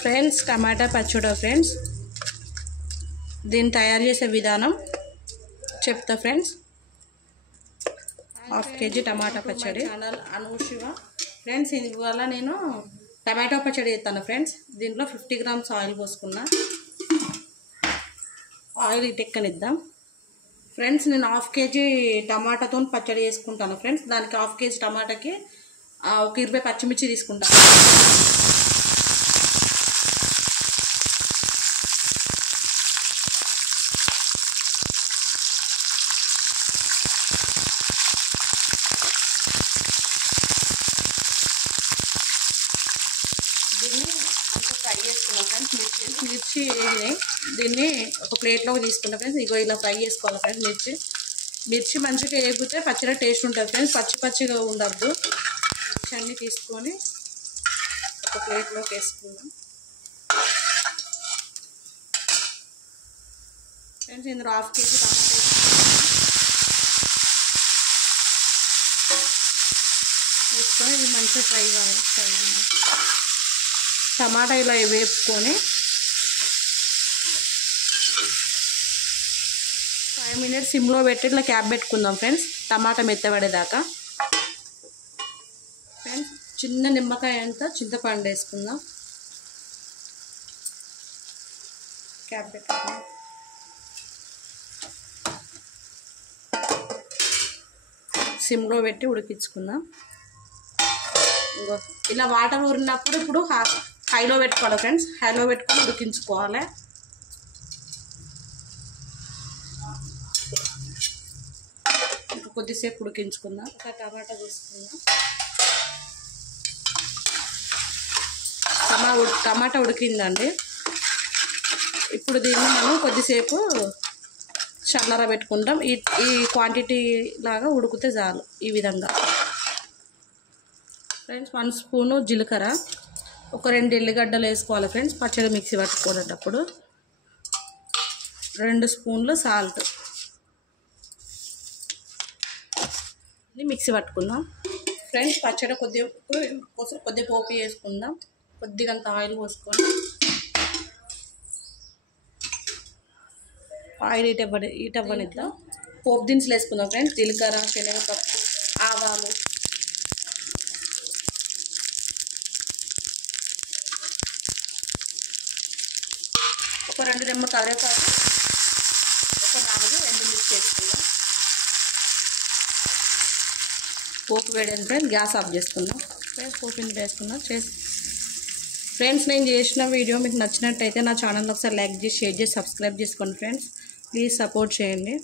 Friends టమాటా పచ్చడి friends దీన్ని తయారు చేసే విధానం చెప్తా ఫ్రెండ్స్. 1/2 kg టమాటా పచ్చడి. Channel Anushiva friends. ఇవాళ నేను టమాటా పచ్చడి చేస్తాను ఫ్రెండ్స్. దీంట్లో 50 grams ఆయిల్ పోసుకున్నా. ఆయిల్ ఇటెక్కనిద్దాం ఫ్రెండ్స్. నేను 1/2 kg టమాటాతో పచ్చడి చేసుకుంటాను ఫ్రెండ్స్. దానికి 1/2 kg టమాటాకి ఒక 20 పచ్చిమిర్చి తీసుకుంటాను. దీన్ని అంతా ఫ్రై చేసుకున్నాం ఫ్రెండ్స్. మిర్చి దీన్ని ఒక ప్లేట్లోకి తీసుకుంటాం ఫ్రెండ్స్. ఇగో ఇలా ఫ్రై చేసుకోవాలి ఫ్రెండ్స్. మిర్చి మంచిగా వేగితే పచ్చడి టేస్ట్ ఉంటుంది ఫ్రెండ్స్. పచ్చిగా ఉండద్దు. మిర్చి అన్నీ తీసుకొని ఒక ప్లేట్లోకి వేసుకుందాం ఫ్రెండ్స్. ఇందులో 1/2 kg టమాటా వేసుకొని ఇది మంచిగా ఫ్రై కావాలి. టమాటా ఇలా వేపుకొని 5 minutes సిమ్లో పెట్టి ఇట్లా క్యాప్ పెట్టుకుందాం ఫ్రెండ్స్. టమాటా మెత్తబడేదాకా ఫ్రెండ్స్. చిన్న నిమ్మకాయ అంతా చింతపండు వేసుకుందాం. క్యాప్ పెట్టుకుందాం. సిమ్లో పెట్టి ఉడికించుకుందాం. ఇంకో ఇలా వాటర్ ఊరినప్పుడు ఇప్పుడు హైలో పెట్టుకోవాలి ఫ్రెండ్స్. హైలో పెట్టుకొని ఉడికించుకోవాలి. ఇంకా కొద్దిసేపు ఉడికించుకుందాం. ఒక టమాటా తీసుకుందాం. టమాటా ఉడికిందండి. ఇప్పుడు దీన్ని మనం కొద్దిసేపు చల్లర పెట్టుకుంటాం. ఈ క్వాంటిటీ లాగా ఉడికితే చాలు. ఈ విధంగా ఫ్రెండ్స్. 1 స్పూను జీలకర్ర, ఒక 2 ఎల్లిగడ్డలు వేసుకోవాలి ఫ్రెండ్స్. పచ్చడి మిక్సీ పట్టుకునేటప్పుడు 2 స్పూన్లు సాల్ట్ మిక్సీ పట్టుకుందాం ఫ్రెండ్స్. పచ్చడి కొద్దిగా పోపు వేసుకుందాం. కొద్దిగా అంత ఆయిల్ పోసుకొని ఆయిల్ ఇటవ్వనిద్దాం. పోపు దినుసులు వేసుకుందాం ఫ్రెండ్స్. జీలకర్ర, శనగపప్పు, ఆవాలు, ఒక 2 రెమ్మల కరివేపాకు, ఒక 4 ఎండుమిర్చి వేసుకుందాం. పోపు వేయడం ఫ్రెండ్స్. గ్యాస్ ఆఫ్ చేసుకుందాం ఫ్రెండ్స్. పోపు ఇంత వేసుకుందాం. ఫ్రెండ్స్ నేను చేసిన వీడియో మీకు నచ్చినట్టయితే నా ఛానల్ ఒకసారి లైక్ చేసి, షేర్ చేసి, సబ్స్క్రైబ్ చేసుకోండి ఫ్రెండ్స్. ప్లీజ్ సపోర్ట్ చేయండి.